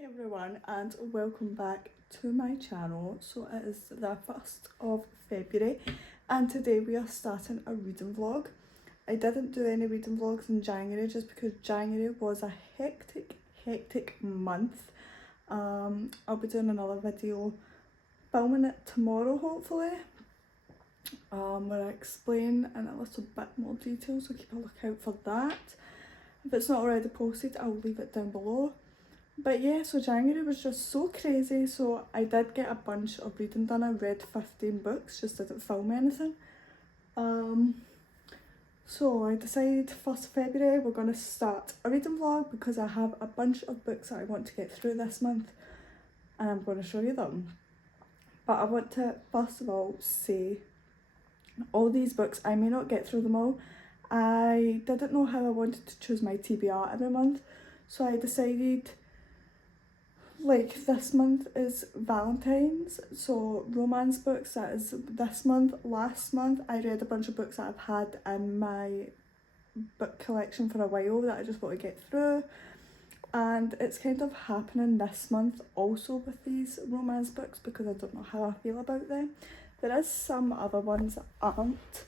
Hi everyone and welcome back to my channel. So it is the 1st of February and today we are starting a reading vlog. I didn't do any reading vlogs in January just because January was a hectic month. I'll be doing another video, filming it tomorrow hopefully, where I explain in a little bit more detail, so keep a lookout for that. If it's not already posted, I'll leave it down below. But yeah, so January was just so crazy, so I did get a bunch of reading done. I read 15 books, just didn't film anything. So I decided 1st of February we're going to start a reading vlog because I have a bunch of books that I want to get through this month and I'm going to show you them. But I want to first of all say all these books, I may not get through them all. I didn't know how I wanted to choose my TBR every month, so I decided like this month is Valentine's, so romance books, that is this month. Last month I read a bunch of books that I've had in my book collection for a while that I just want to get through, and it's kind of happening this month also with these romance books because I don't know how I feel about them. There is some other ones that aren't.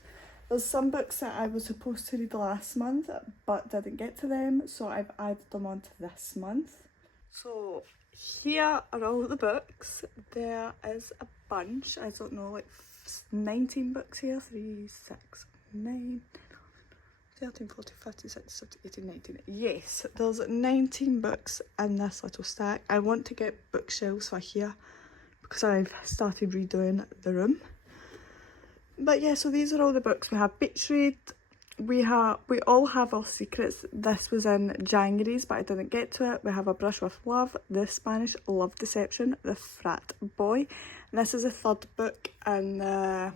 There's some books that I was supposed to read last month but didn't get to them, so I've added them on to this month. So here are all the books. There is a bunch, I don't know, like 19 books here. 3, 6, 9, 13, 14, 15, 16, 17, 18, 19. Yes, there's 19 books in this little stack. I want to get bookshelves for here because I've started redoing the room. But yeah, so these are all the books. We have Beach Read. We all have our secrets. This was in January's but I didn't get to it. We have A Brush with Love, The Spanish Love Deception, The Frat Boy. And this is the 3rd book in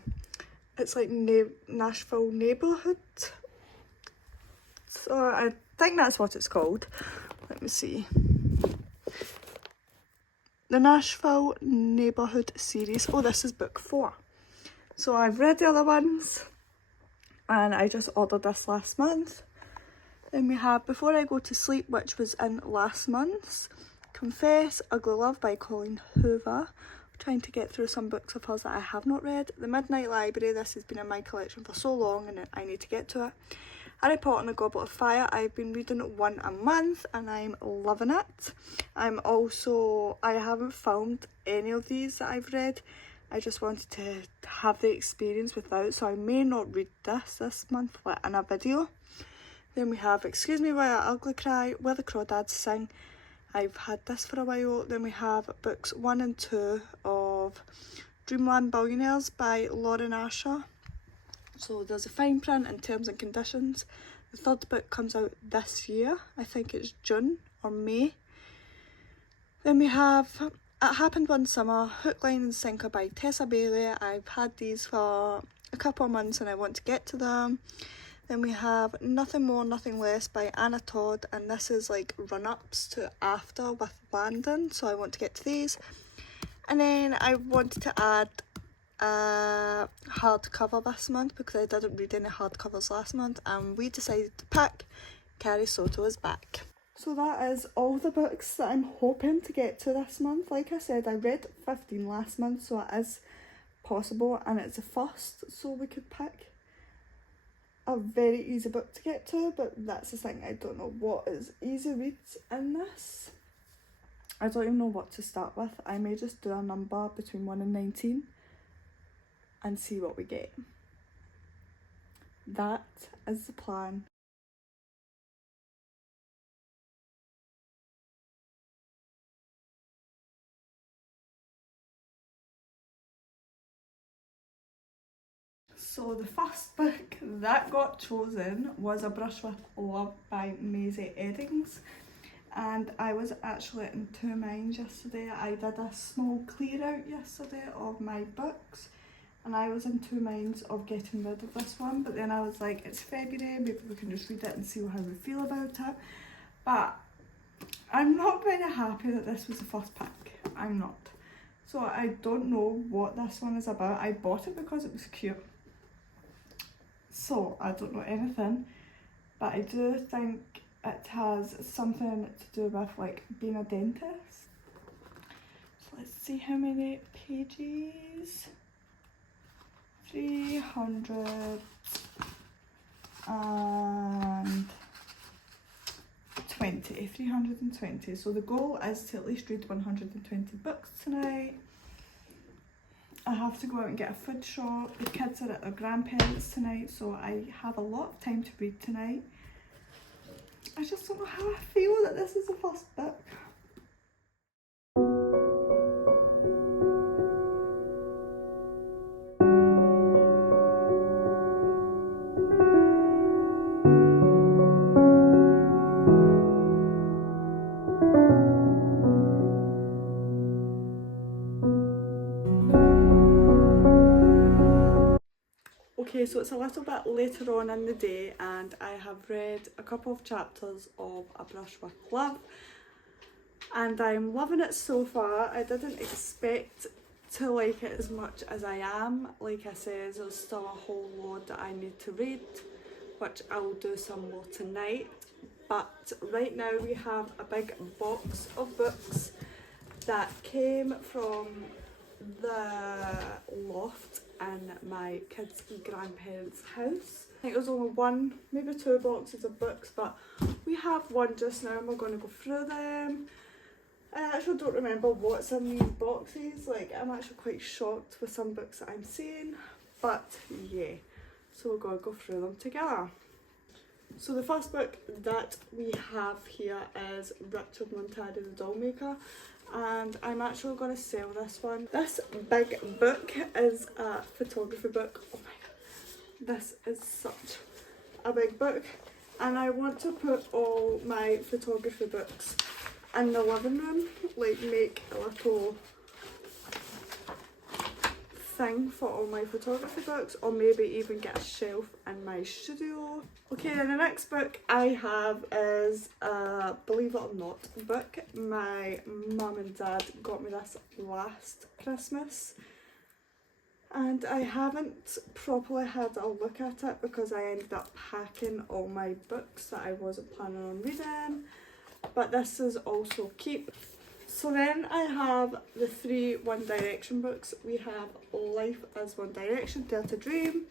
it's like Nashville neighbourhood. So I think that's what it's called. Let me see. The Nashville Neighbourhood series. Oh, this is book 4. So I've read the other ones and I just ordered this last month. Then we have Before I Go to Sleep, which was in last month's. Confess, Ugly Love by Colleen Hoover. I'm trying to get through some books of hers that I have not read. The Midnight Library, this has been in my collection for so long and I need to get to it. Harry Potter and the Goblet of Fire, I've been reading one a month and I'm loving it. I haven't filmed any of these that I've read. I just wanted to have the experience without, so I may not read this month in a video. Then we have Excuse Me While I Ugly Cry, Where the Crawdads Sing. I've had this for a while. Then we have books 1 and 2 of Dreamland Billionaires by Lauren Asher. So there's a fine print and terms and conditions. The 3rd book comes out this year. I think it's June or May. Then we have It Happened One Summer, Hook, Line and Sinker by Tessa Bailey. I've had these for a couple of months and I want to get to them. Then we have Nothing More, Nothing Less by Anna Todd, and this is like run-ups to After with Landon, so I want to get to these. And then I wanted to add a hardcover this month because I didn't read any hardcovers last month, and we decided to pick Carrie Soto Is Back. So that is all the books that I'm hoping to get to this month. Like I said, I read 15 last month, so it is possible, and it's the 1st, so we could pick a very easy book to get to, but that's the thing, I don't know what is easy reads in this. I don't even know what to start with. I may just do a number between 1 and 19 and see what we get. That is the plan. So the first book that got chosen was A Brush with Love by Maisie Eddings, and I was actually in two minds yesterday. I did a small clear out yesterday of my books and I was in two minds of getting rid of this one, but then I was like, it's February, maybe we can just read it and see how we feel about it. But I'm not very happy that this was the first pick. I'm not. So I don't know what this one is about. I bought it because it was cute. So I don't know anything, but I do think it has something to do with like being a dentist. let's see how many pages. 320. So the goal is to at least read 120 books tonight. I have to go out and get a food shop. The kids are at their grandparents tonight, so I have a lot of time to read tonight. I just don't know how I feel that this is the first book. Okay, so it's a little bit later on in the day and I have read a couple of chapters of A Brush with Love and I'm loving it so far. I didn't expect to like it as much as I am. Like I said, there's still a whole lot that I need to read, which I will do some more tonight. But right now we have a big box of books that came from the loft in my kids' grandparents' house. I think there's only one, maybe two boxes of books, but we have one just now and we're going to go through them. I actually don't remember what's in these boxes. Like, I'm actually quite shocked with some books that I'm seeing, but yeah, so we're going to go through them together. So the first book that we have here is Richard Montadi the Dollmaker, and I'm actually going to sell this one. This big book is a photography book. Oh my god, this is such a big book, and I want to put all my photography books in the living room, like make a little thing for all my photography books, or maybe even get a shelf in my studio. Okay, then the next book I have is a Believe It or Not book. My mum and dad got me this last Christmas and I haven't properly had a look at it because I ended up packing all my books that I wasn't planning on reading, but this is also keep. So then I have the 3 One Direction books. We have Life as One Direction, Dare to Dream,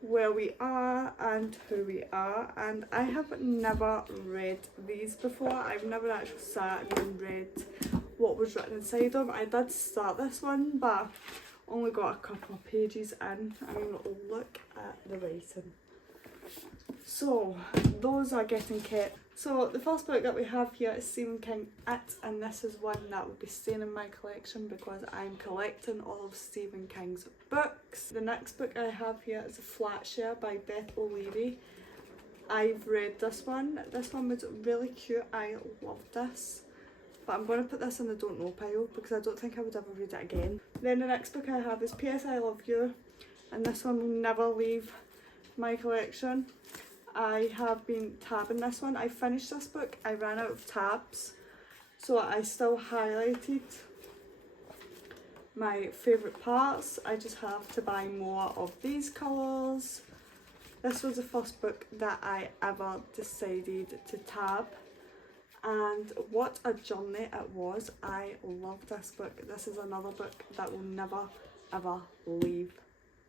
Where We Are and Who We Are, and I have never read these before. I've never actually sat and read what was written inside them. I did start this one but only got a couple of pages in. I mean, look at the writing. So those are getting kept. So the first book that we have here is Stephen King It, and this is one that will be staying in my collection because I'm collecting all of Stephen King's books. The next book I have here is Flatshare by Beth O'Leary. I've read this one. This one was really cute. I loved this. But I'm going to put this in the don't know pile because I don't think I would ever read it again. Then the next book I have is P.S. I Love You, and this one will never leave my collection. I have been tabbing this one. I finished this book, I ran out of tabs, so I still highlighted my favourite parts. I just have to buy more of these colours. This was the first book that I ever decided to tab, and what a journey it was. I love this book. This is another book that will never ever leave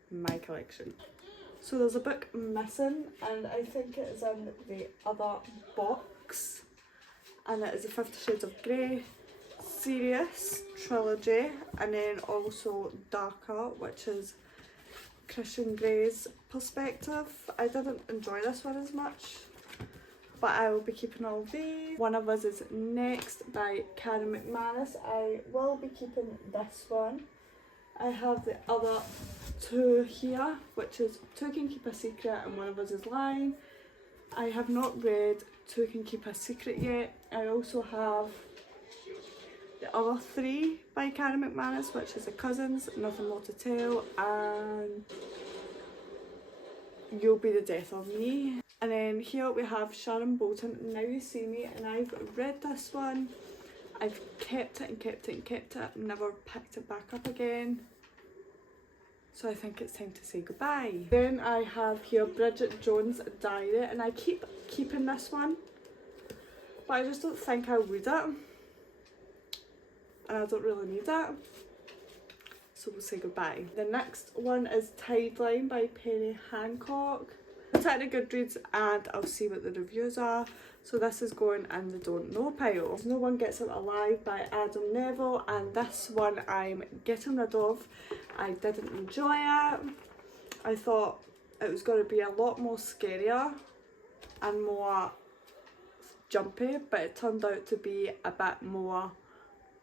my collection. So there's a book missing and I think it is in the other box, and it is the 50 Shades of Grey Serious trilogy, and then also Darker, which is Christian Grey's perspective. I didn't enjoy this one as much, but I will be keeping all of these. One of Us Is Next by Kiernan McManus. I will be keeping this one. I have the other 2 here, which is Two Can Keep a Secret and One of Us Is Lying. I have not read Two Can Keep a Secret yet. I also have the other 3 by Kiernan McManus, which is The Cousins, Nothing More to Tell, and You'll Be the Death of Me. And then here we have Sharon Bolton, Now You See Me, and I've read this one. I've kept it and kept it and kept it, never picked it back up again. So I think it's time to say goodbye. Then I have here Bridget Jones' Diary, and I keep keeping this one, but I just don't think I would it. and I don't really need it. So we'll say goodbye. The next one is Tideline by Penny Hancock. I'll take the Goodreads and I'll see what the reviews are. So this is going in the don't know pile. No One Gets Out Alive by Adam Neville, and this one I'm getting rid of. I didn't enjoy it. I thought it was going to be a lot more scarier and more jumpy, but it turned out to be a bit more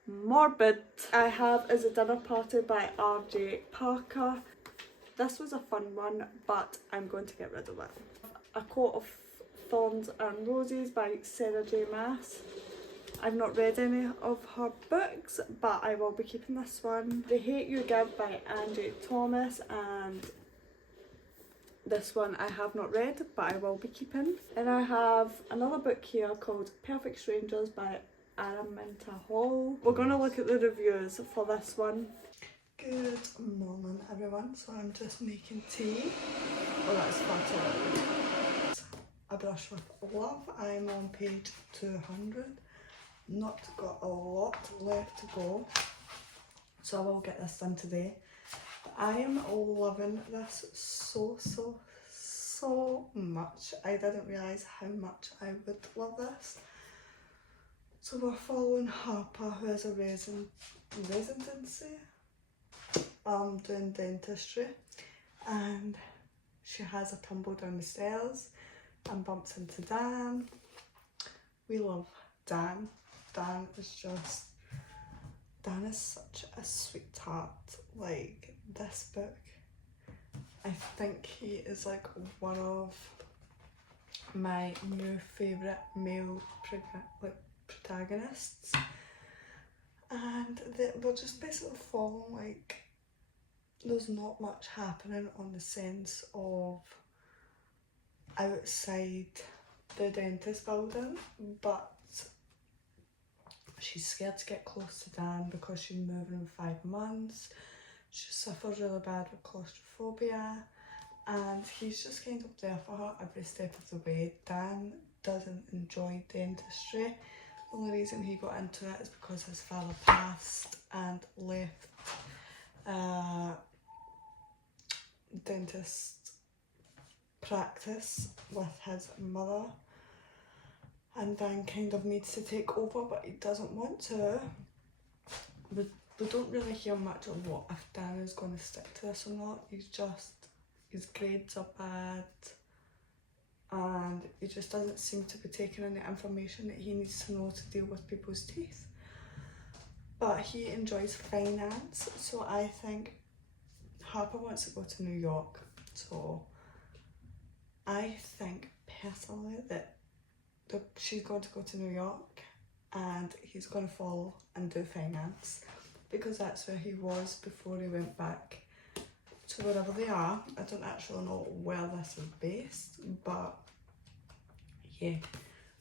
morbid. I have Is a Dinner Party by RJ Parker. This was a fun one, but I'm going to get rid of it. A Coat of Thorns and Roses by Sarah J Maas. I've not read any of her books, but I will be keeping this one. The Hate You Give by Angie Thomas, and this one I have not read, but I will be keeping. And I have another book here called Perfect Strangers by Araminta Hall. We're going to look at the reviews for this one. Good morning everyone, so I'm just making tea. Oh, that's far too loud. A Brush with Love. I'm on page 200. Not got a lot left to go, so I will get this done today. But I am loving this so much. I didn't realise how much I would love this. So we're following Harper, who has a residency, doing dentistry, and she has a tumble down the stairs and bumps into Dan. We love Dan. Dan is such a sweetheart. Like, this book, I think he is like one of my new favourite male protagonists, and we're just basically following, like, there's not much happening on the sense of outside the dentist building, but she's scared to get close to Dan because she's moving in 5 months. She suffers really bad with claustrophobia, and he's just kind of there for her every step of the way. Dan doesn't enjoy dentistry. The only reason he got into it is because his father passed and left dentist practice with his mother, and Dan kind of needs to take over, but he doesn't want to. We don't really hear much of what if Dan is going to stick to this or not. His grades are bad, and he just doesn't seem to be taking in the information that he needs to know to deal with people's teeth. But he enjoys finance, so I think Harper wants to go to New York. So I think personally that she's going to go to New York and he's going to follow and do finance, because that's where he was before he went back to wherever they are. I don't actually know where this is based, but yeah.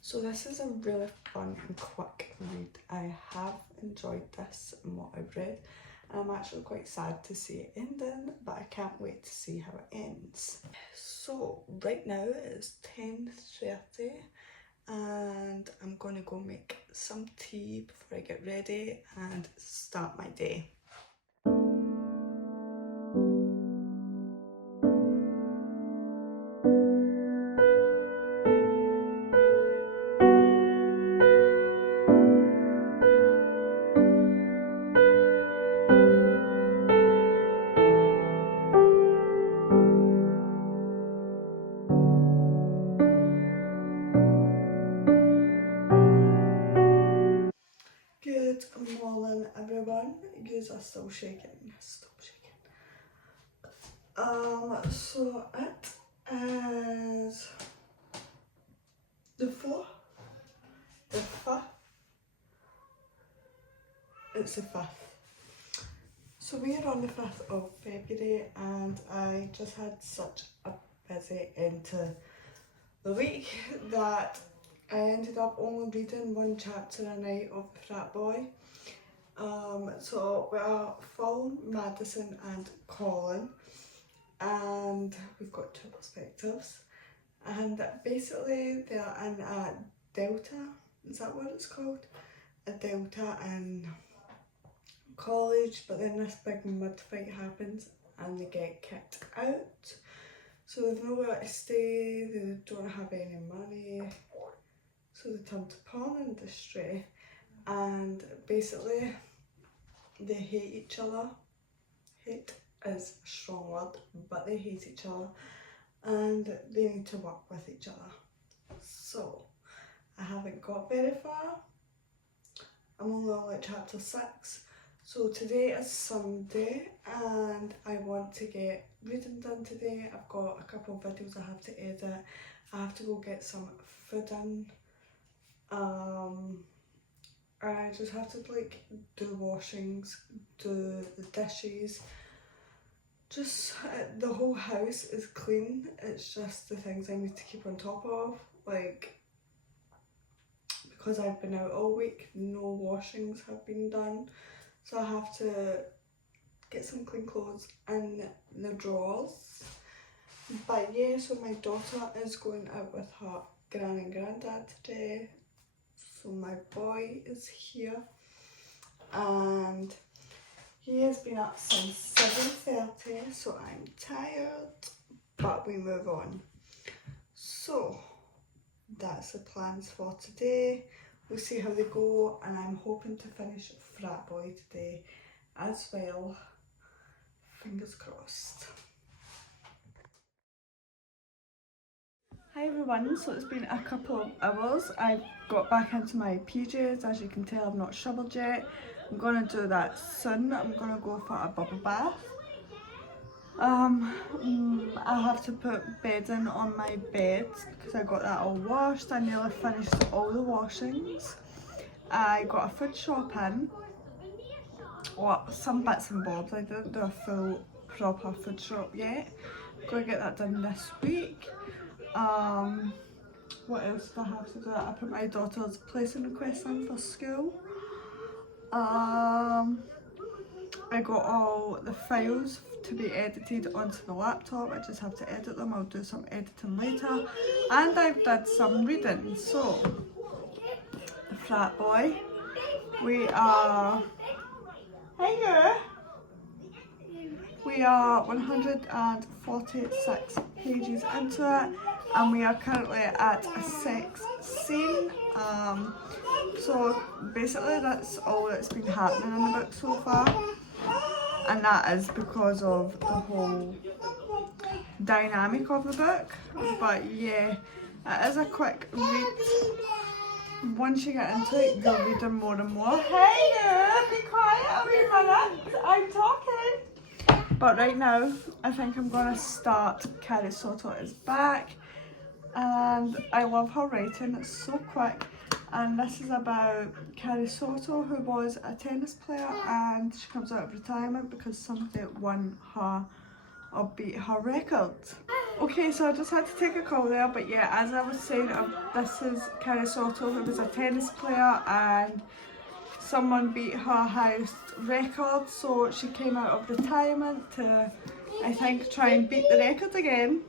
So this is a really fun and quick read. I have enjoyed this and what I've read, and I'm actually quite sad to see it ending, but I can't wait to see how it ends. So right now it's 10:30 and I'm going to go make some tea before I get ready and start my day. Good morning everyone. Yous are still shaking. So it is the 4th, the 5th, it's the 5th. So we are on the 5th of February and I just had such a busy end to the week that I ended up only reading 1 chapter a night of Frat Boy. So we are following Madison and Colin, and we've got 2 perspectives, and basically they're in a delta, is that what it's called? A delta in college, but then this big mud fight happens and they get kicked out. So they've nowhere to stay, they don't have any money, so they turn to porn industry, and basically they hate each other. Hate is a strong word, but they hate each other and they need to work with each other. So I haven't got very far. I'm only on like chapter 6. So today is Sunday and I want to get reading done today. I've got a couple of videos I have to edit. I have to go get some food in. I just have to like do washings, do the dishes. Just the whole house is clean. It's just the things I need to keep on top of. Like, because I've been out all week, no washings have been done. So I have to get some clean clothes in the drawers. But yeah, so my daughter is going out with her gran and granddad today. So my boy is here and he has been up since 7:30, so I'm tired, but we move on. So that's the plans for today. We'll see how they go, and I'm hoping to finish Frat Boy today as well. Fingers crossed. Hi everyone, so it's been a couple of hours. I've got back into my PJs. As you can tell, I've not shoveled yet. I'm gonna do that soon. I'm gonna go for a bubble bath. I have to put bedding on my bed because I got that all washed. I nearly finished all the washings. I got a food shop in. Well, some bits and bobs. I didn't do a full proper food shop yet. I'm gonna get that done this week. What else did I have to do? I put my daughter's placing request in for school. I got all the files to be edited onto the laptop. I just have to edit them. I'll do some editing later. And I've done some reading. So, the Frat Boy. We are... Hey girl! We are 146 pages into it. And we are currently at a sex scene. So basically that's all that's been happening in the book so far, and that is because of the whole dynamic of the book. But yeah, it is a quick read. Once you get into it, you're reading more and more. Hey girl, be quiet a wee minute, I'm talking. But right now, I think I'm gonna start Carrie Soto is Back. And I love her writing, it's so quick. And this is about Carrie Soto, who was a tennis player, and she comes out of retirement because somebody won her or beat her record. Okay, so I just had to take a call there, but yeah, as I was saying, this is Carrie Soto, who was a tennis player, and someone beat her highest record, so she came out of retirement to, I think, try and beat the record again.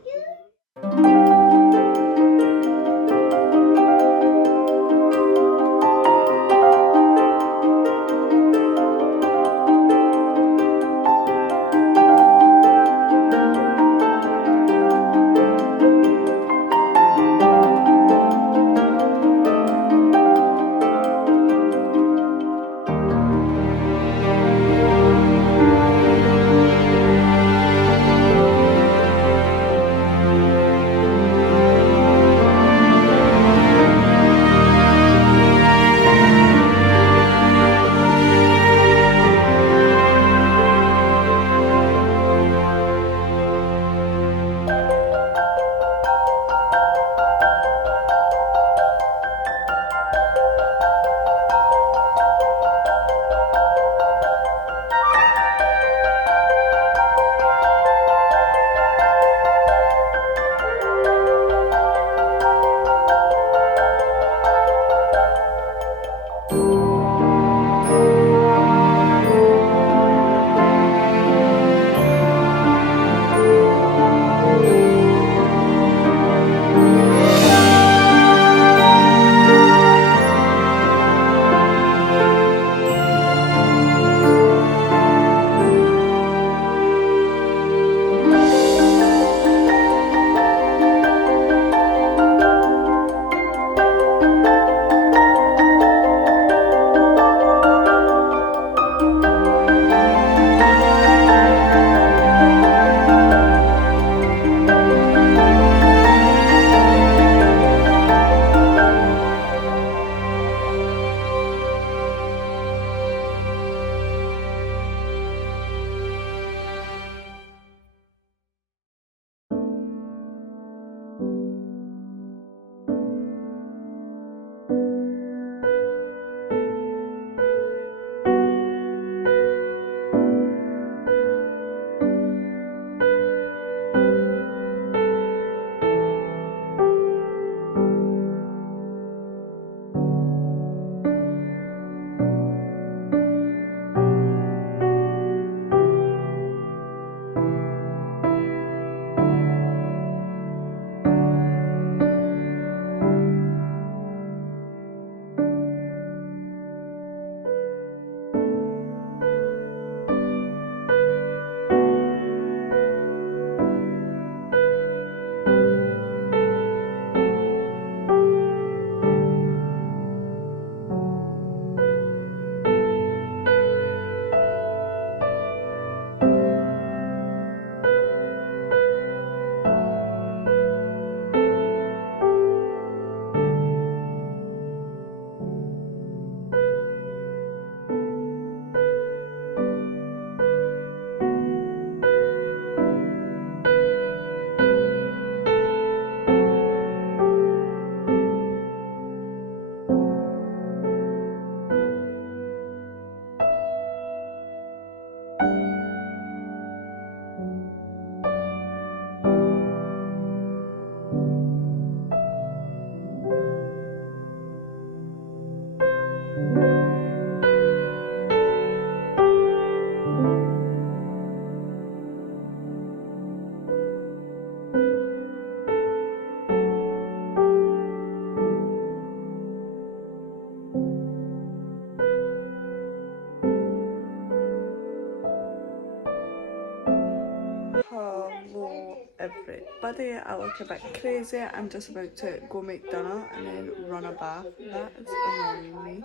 Hello everybody, I look a bit crazy. I'm just about to go make dinner and then run a bath. That is annoying me.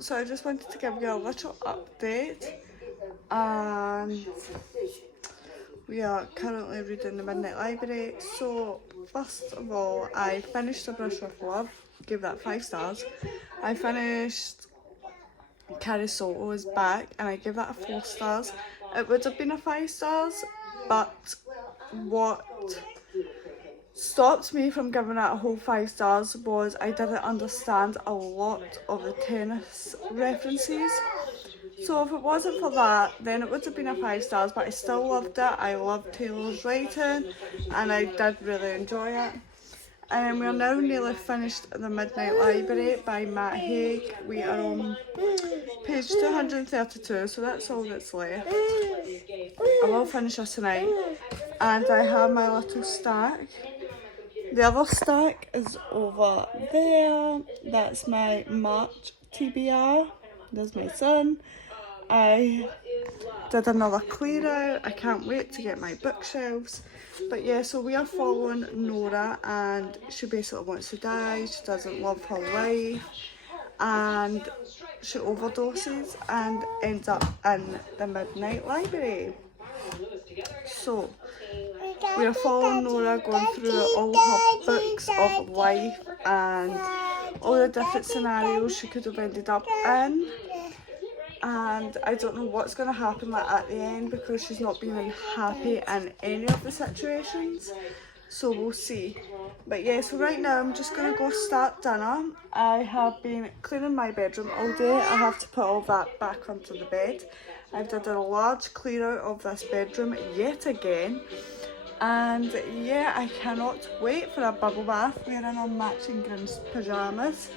So I just wanted to give you a little update, and we are currently reading the Midnight Library. So first of all, I finished A Brush with Love, gave that 5 stars. I finished Carrie Soto is Back and I gave that a 4 stars. It would have been a 5 stars, but what stopped me from giving it a whole 5 stars was I didn't understand a lot of the tennis references. So if it wasn't for that, then it would have been a 5 stars, but I still loved it. I loved Taylor's writing and I did really enjoy it. And we are now nearly finished The Midnight Library by Matt Haig. We are on page 232, so that's all that's left. I will finish this tonight. And I have my little stack. The other stack is over there. That's my March TBR. There's my son. I did another clear out. I can't wait to get my bookshelves. But yeah, so we are following Nora, and she basically wants to die. She doesn't love her life and she overdoses and ends up in the Midnight Library. So we are following Nora, going through all her books of life and all the different scenarios she could have ended up in. And I don't know what's going to happen like at the end, because she's not been happy in any of the situations, so we'll see. But yeah, so right now I'm just going to go start dinner. I have been cleaning my bedroom all day. I have to put all that back onto the bed. I've done a large clear out of this bedroom yet again, and yeah, I cannot wait for a bubble bath wearing our matching green pyjamas.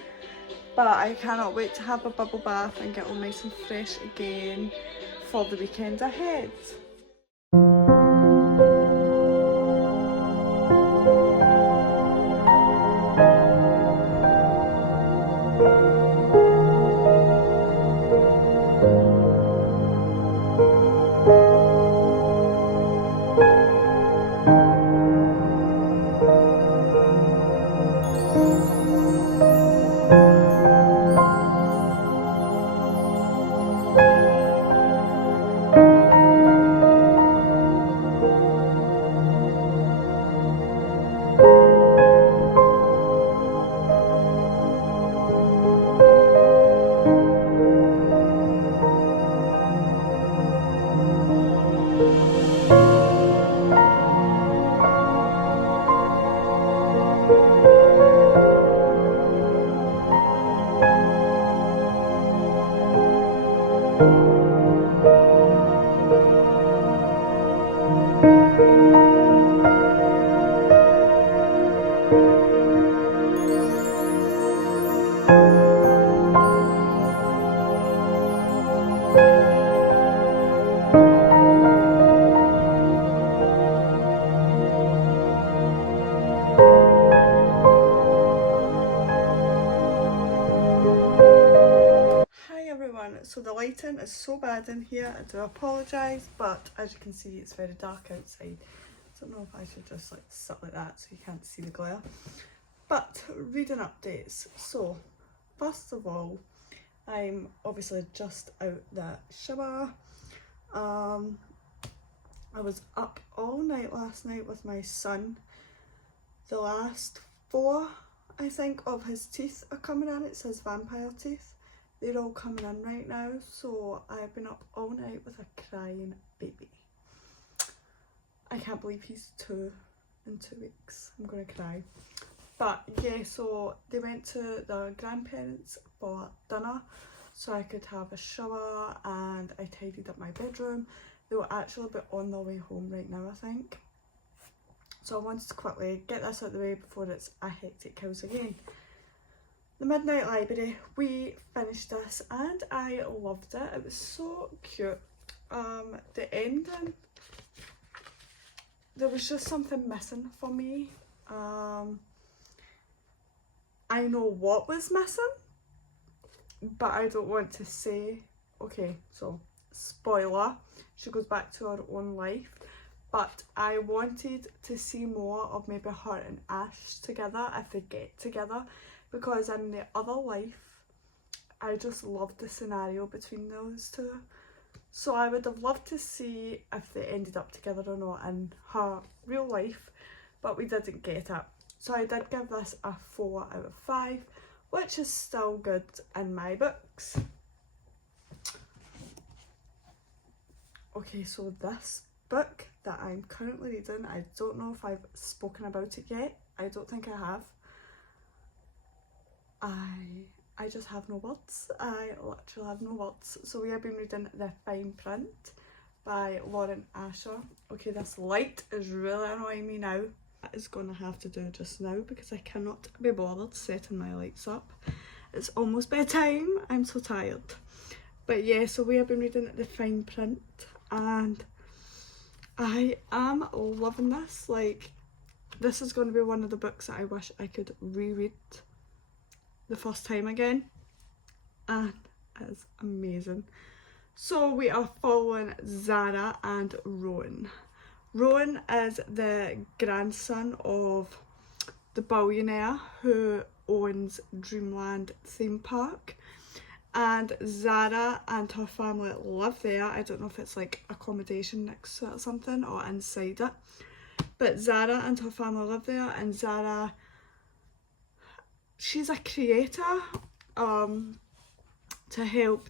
But I cannot wait to have a bubble bath and get all nice and fresh again for the weekend ahead. So the lighting is so bad in here, I do apologise, but as you can see it's very dark outside. I don't know if I should just like sit like that so you can't see the glare. But reading updates. So first of all, I'm obviously just out the shower. I was up all night last night with my son. The last 4, I think, of his teeth are coming in. It says vampire teeth. They're all coming in right now, so I've been up all night with a crying baby. I can't believe he's 2 in 2 weeks. I'm gonna cry. But yeah, so they went to their grandparents for dinner so I could have a shower, and I tidied up my bedroom. They will actually be on their way home right now, I think. So I wanted to quickly get this out of the way before it's a hectic house again. The Midnight Library, we finished this and I loved it. It was so cute. The ending, there was just something missing for me. I know what was missing, but I don't want to say. Okay, so spoiler, she goes back to her own life, but I wanted to see more of maybe her and Ash together if they get together, because in the other life I just loved the scenario between those two. So I would have loved to see if they ended up together or not in her real life, but we didn't get it. So I did give this a 4 out of 5, which is still good in my books. Okay, so this book that I'm currently reading, I don't know if I've spoken about it yet. I don't think I have. I just have no words. I literally have no words. So we have been reading The Fine Print by Lauren Asher. Okay, this light is really annoying me now. That is going to have to do just now because I cannot be bothered setting my lights up. It's almost bedtime. I'm so tired. But yeah, so we have been reading The Fine Print and I am loving this. Like, this is going to be one of the books that I wish I could reread the first time again, and it's amazing. So we are following Zara and Rowan. Rowan is the grandson of the billionaire who owns Dreamland theme park, and Zara and her family live there. I don't know if it's like accommodation next to it or something, or inside it, but Zara and her family live there, and Zara, she's a creator to help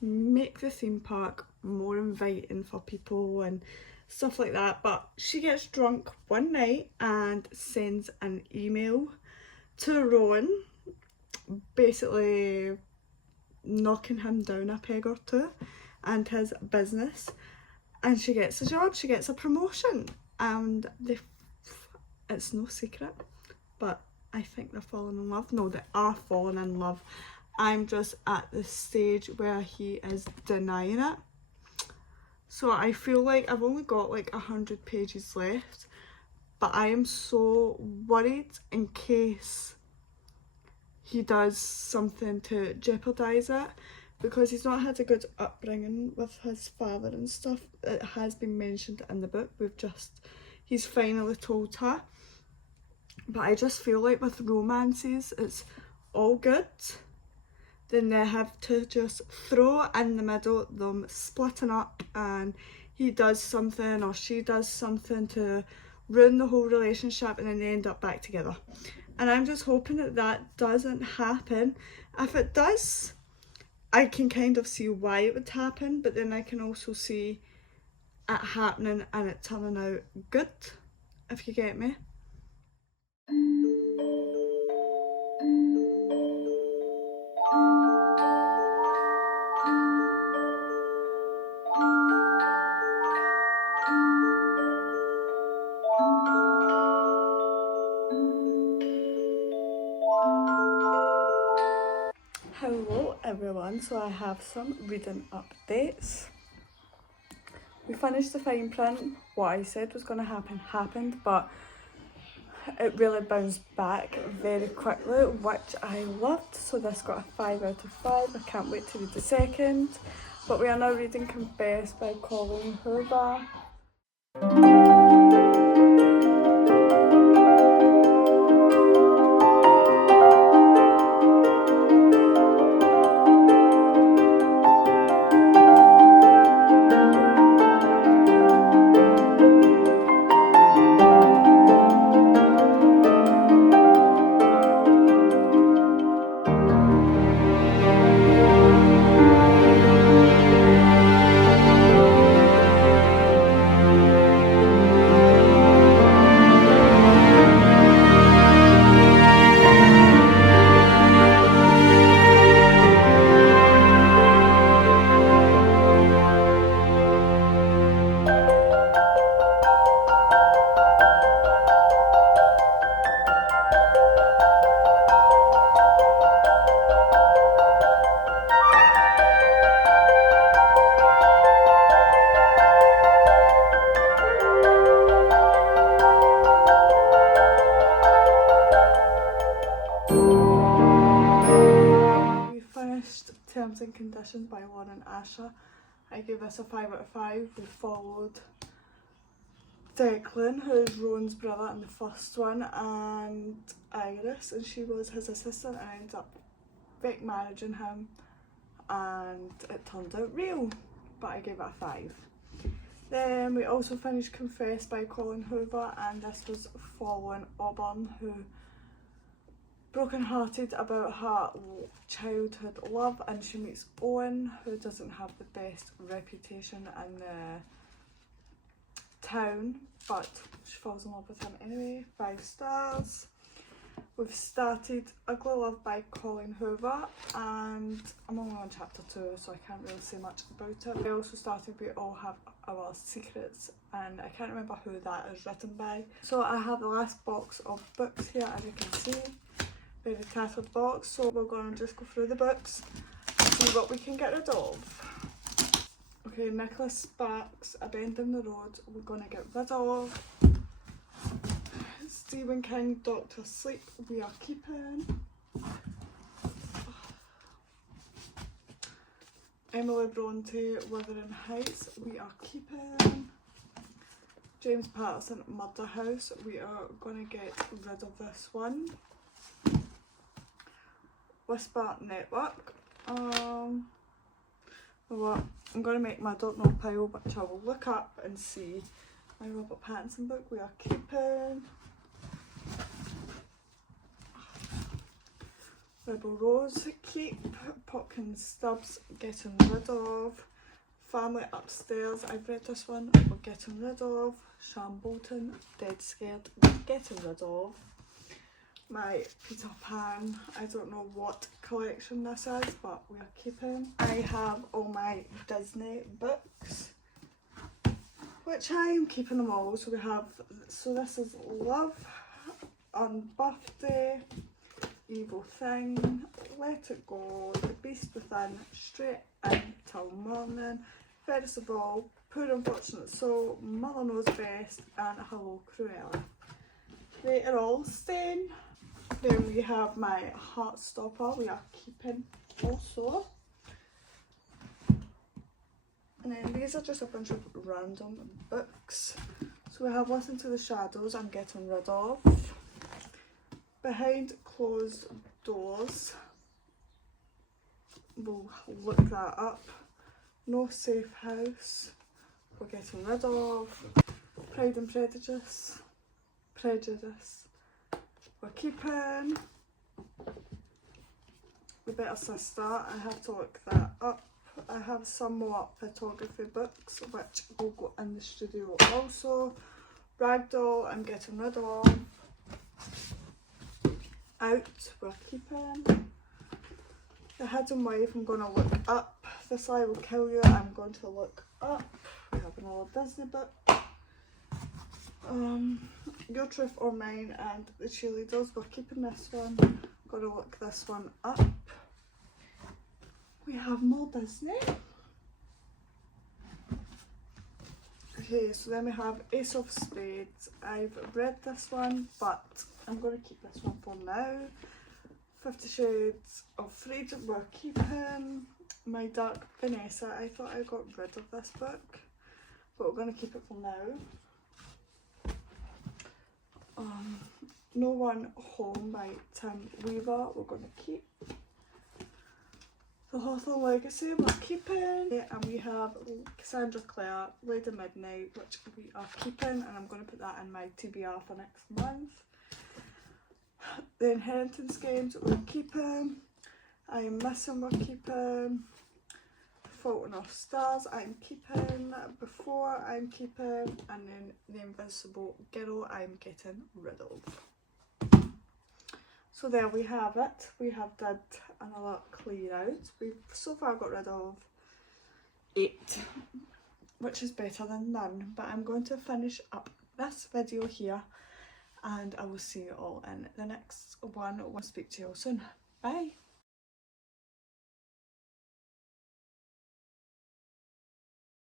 make the theme park more inviting for people and stuff like that. But she gets drunk one night and sends an email to Rowan, basically knocking him down a peg or two and his business, and she gets a job, she gets a promotion, and it's no secret, but I think they're falling in love. No, they are falling in love. I'm just at the stage where he is denying it. So I feel like I've only got like 100 pages left, but I am so worried in case he does something to jeopardise it, because he's not had a good upbringing with his father and stuff. It has been mentioned in the book. He's finally told her. But I just feel like with romances, it's all good. Then they have to just throw in the middle them splitting up, and he does something or she does something to ruin the whole relationship, and then they end up back together. And I'm just hoping that that doesn't happen. If it does, I can kind of see why it would happen, but then I can also see it happening and it turning out good, if you get me. Hello everyone, so I have some reading updates. We finished The Fine Print. What I said was going to happen happened, but it really bounced back very quickly, which I loved. So this got a 5 out of 5. I can't wait to read the second. But we are now reading Confess by Colleen Hoover. Terms and Conditions by Lauren Asher. I gave this a 5 out of 5. We followed Declan, who's Rowan's brother in the first one, and Iris, and she was his assistant, and I ended up fake managing him, and it turned out real, but I gave it a 5. Then we also finished Confess by Colin Hoover, and this was following Auburn, who broken-hearted about her childhood love, and she meets Owen, who doesn't have the best reputation in the town, but she falls in love with him anyway. 5 stars. We've started Ugly Love by Colin Hoover, and I'm only on chapter 2, so I can't really say much about it. We also started We All Have Our Secrets, and I can't remember who that is written by. So I have the last box of books here, as you can see. Very tattered box, so we're going to just go through the books and see what we can get rid of. Okay, Nicholas Sparks, A Bend in the Road, we're going to get rid of. Stephen King, Doctor Sleep, we are keeping. Emily Bronte, Wuthering Heights, we are keeping. James Patterson, Murder House, we are going to get rid of this one. Whisper Network, what? I'm going to make my don't know pile, which I will look up and see. My Robert Pattinson book, we are keeping. Rebel Rose, keep. Popkins Stubbs, getting rid of. Family Upstairs, I've read this one, we're getting rid of. Sham Bolton, Dead Scared, we're getting rid of. My Peter Pan, I don't know what collection this is, but we are keeping. I have all my Disney books, which I am keeping them all. So we have, so this is Love, Unbirthday, Evil Thing, Let It Go, The Beast Within, Straight In Till Morning, Fairest of All, Poor Unfortunate Soul, Mother Knows Best, and Hello Cruella. They are all staying. Then we have my Heartstopper, we are keeping also. And then these are just a bunch of random books. So we have Listen to the Shadows, I'm getting rid of. Behind Closed Doors, we'll look that up. No Safe House, we're getting rid of. Pride and Prejudice, we're keeping. The Better Sister, I have to look that up. I have some more photography books which will go in the studio also. Ragdoll, I'm getting rid of. Out, we're keeping. The Hidden Wife, I'm going to look up. This Lie Will Kill You, I'm going to look up. We have another Disney book. Your Truth or Mine and The Cheerleaders, we're keeping this one. I'm going to look this one up. We have more Disney. Okay, so then we have Ace of Spades. I've read this one, but I'm going to keep this one for now. 50 Shades of Freedom, we're keeping. My Dark Vanessa, I thought I got rid of this book, but we're going to keep it for now. No One Home by Tim Weaver, we're going to keep. The Hawthorne Legacy, we're keeping. And we have Cassandra Clare, Lady Midnight, which we are keeping, and I'm going to put that in my TBR for next month. The Inheritance Games, we're keeping. I Am Missing, we're keeping. Fault in Our Stars, I'm keeping. Before, I'm keeping. And then The Invisible Girl, I'm getting rid of. So there we have it. We have did another clear out. We've so far got rid of 8, which is better than none. But I'm going to finish up this video here, and I will see you all in the next one. I'll speak to you all soon. Bye.